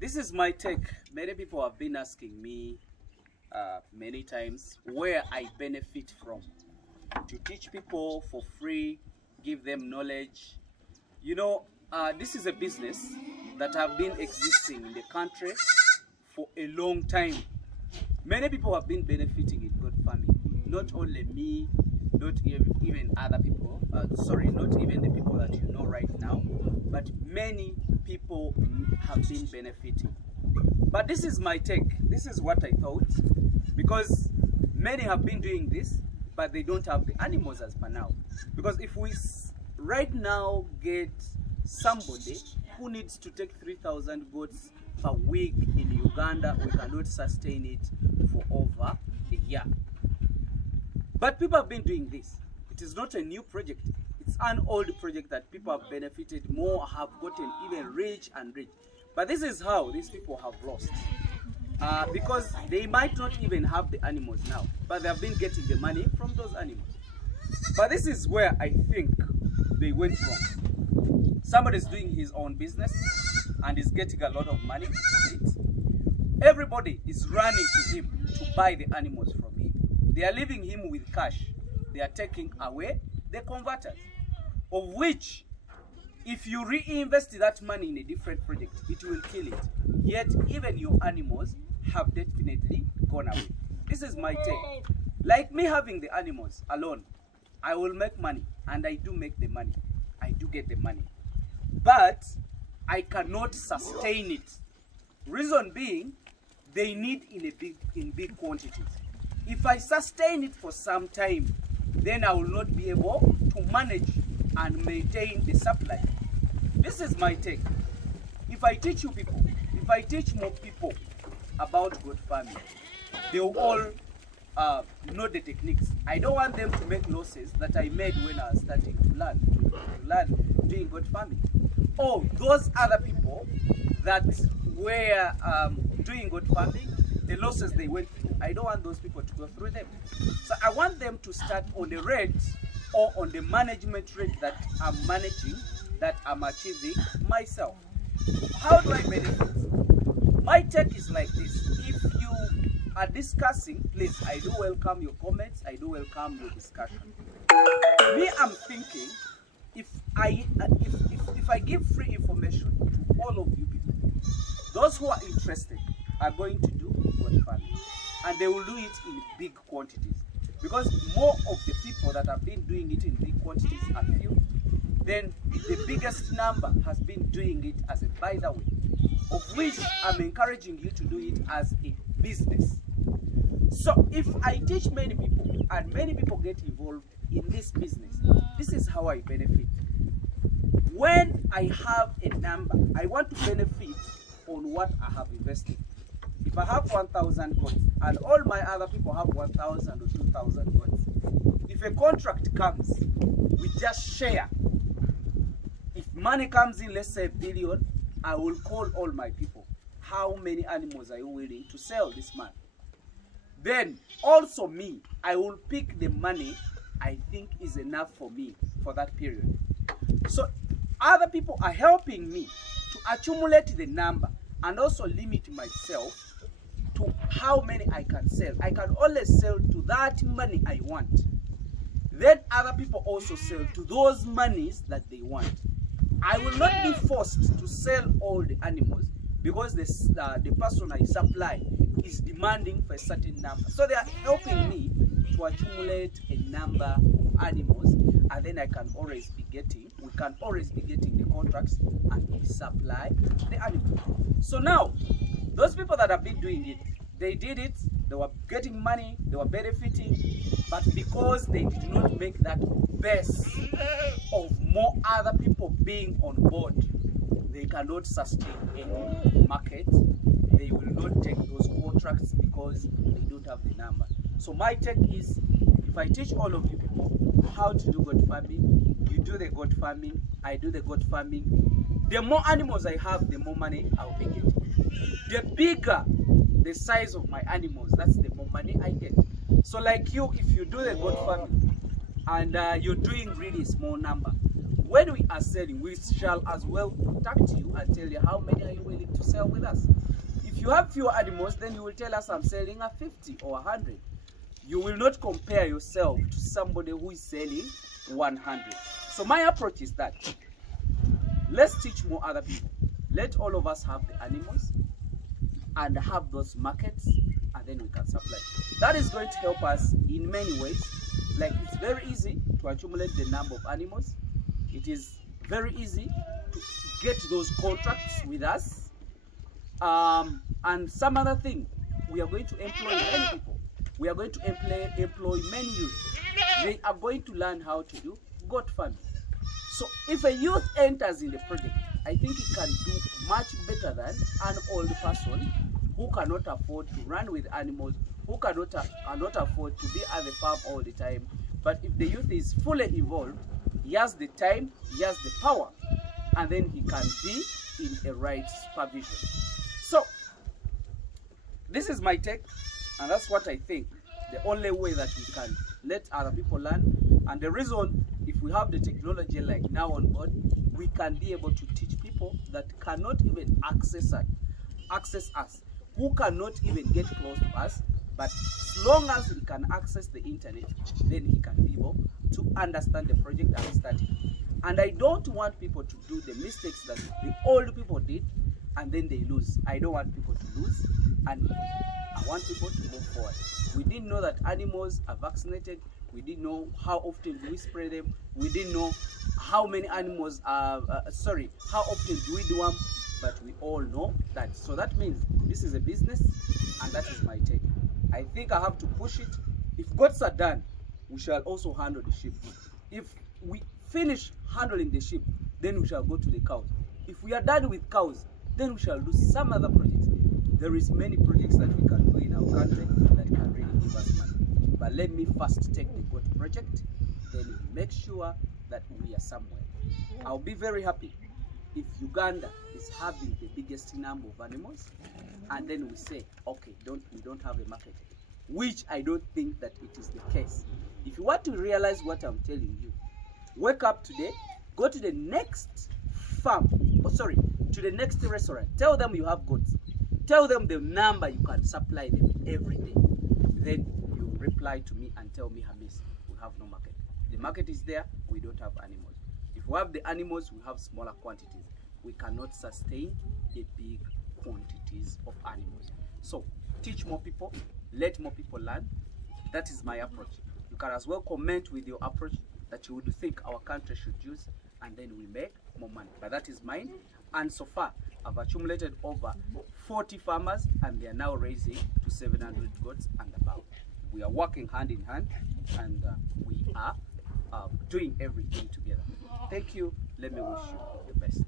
This is my take. Many people have been asking me many times where I benefit from to teach people for free, give them knowledge. You know, this is a business that have been existing in the country for a long time. Many people have been benefiting in goat farming. Not only me, not even other people. Not even the people that you know right now, but many people have been benefiting. But this is my take. This is what I thought, because many have been doing this, but they don't have the animals as per now. Because if we right now get somebody who needs to take 3,000 goats per week in Uganda, we cannot sustain it for over a year. But people have been doing this. It is not a new project. It's an old project that people have benefited more, have gotten even rich and rich. But this is how these people have lost. Because they might not even have the animals now, but they have been getting the money from those animals. But this is where I think they went wrong. Somebody is doing his own business and is getting a lot of money from it. Everybody is running to him to buy the animals from him. They are leaving him with cash. They are taking away the converters, of which, if you reinvest that money in a different project, it will kill it. Yet, even your animals have definitely gone away. This is my take. Like me having the animals alone, I will make money, and I do make the money. I do get the money. But I cannot sustain it. Reason being, they need in big quantities. If I sustain it for some time, then I will not be able to manage and maintain the supply. This is my take. If I teach you people, if I teach more people about goat farming, they will all know the techniques. I don't want them to make losses that I made when I was starting to learn doing goat farming. Or those other people that were doing goat farming, the losses they went through, I don't want those people to go through them. So I want them to start on the rate or on the management rate that I'm managing, that I'm achieving myself. How do I benefit? My take is like this. If you are discussing, please, I do welcome your comments. I do welcome your discussion. Me, I'm thinking, if I give free information to all of you people, those who are interested are going to do goat farming, and they will do it in big quantities. Because more of the people that have been doing it in big quantities are few, then the biggest number has been doing it as a by the way, of which I'm encouraging you to do it as a business. So if I teach many people and many people get involved in this business, this is how I benefit. When I have a number, I want to benefit on what I have invested. If I have 1,000 goats and all my other people have 1,000 or 2,000 goats, if a contract comes, we just share. If money comes in, let's say $1 billion, I will call all my people. How many animals are you willing to sell this month? Then also me, I will pick the money I think is enough for me for that period. So other people are helping me to accumulate the number and also limit myself to how many I can sell. I can only sell to that money I want. Then other people also sell to those monies that they want. I will not be forced to sell all the animals because the person I supply is demanding for a certain number. So they are helping me to accumulate a number of animals, and then we can always be getting the contracts and we supply the animals. So now, those people that have been doing it, they did it, they were getting money, they were benefiting, but because they did not make that base of more other people being on board, they cannot sustain any market. They will not take those contracts because they don't have the number. So my take is, if I teach all of you people how to do goat farming, you do the goat farming, I do the goat farming, the more animals I have, the more money I'll be getting. The bigger the size of my animals, that's the more money I get. So like you, if you do the goat farming and you're doing really small number, when we are selling, we shall as well contact you and tell you how many are you willing to sell with us. If you have fewer animals, then you will tell us I'm selling a 50 or 100. You will not compare yourself to somebody who is selling 100. So my approach is that let's teach more other people. Let all of us have the animals and have those markets, and then we can supply. That is going to help us in many ways. Like, it's very easy to accumulate the number of animals. It is very easy to get those contracts with us. And some other thing, we are going to employ many people. We are going to employ many youth. They are going to learn how to do goat farming. So if a youth enters in the project, I think he can do much better than an old person who cannot afford to run with animals, who cannot afford to be at the farm all the time. But if the youth is fully involved, he has the time, he has the power, and then he can be in a right supervision. So this is my take, and that's what I think. The only way that we can let other people learn, and the reason, if we have the technology like now on board, we can be able to teach people that cannot even access us, who cannot even get close to us, but as long as he can access the internet, then he can be able to understand the project and start it. And I don't want people to do the mistakes that the old people did, and then they lose. I don't want people to lose and lose. I want people to move forward. We didn't know that animals are vaccinated. We didn't know how often do we spray them. We didn't know how many animals are, how often do we do them, but we all know that. So that means this is a business, and that is my take. I think I have to push it. If goats are done, we shall also handle the sheep. If we finish handling the sheep, then we shall go to the cows. If we are done with cows, then we shall do some other projects. There is many projects that we can do in our country that can really give us money. But let me first take the goat project, then make sure that we are somewhere. I'll be very happy if Uganda is having the biggest number of animals, and then we say, okay, we don't have a market, which I don't think that it is the case. If you want to realize what I'm telling you, wake up today, go to the next farm, to the next restaurant, tell them you have goats, tell them the number you can supply them every day. Then you reply to me and tell me, hamiisi, we have no market. The market is there, we don't have animals. If we have the animals, we have smaller quantities. We cannot sustain the big quantities of animals. So teach more people, let more people learn. That is my approach. You can as well comment with your approach that you would think our country should use, and then we make more money. But that is mine. And so far, I've accumulated over 40 farmers, and they are now raising to 700 goats and above. We are working hand in hand, and we are doing everything together. Thank you. Let me wish you the best.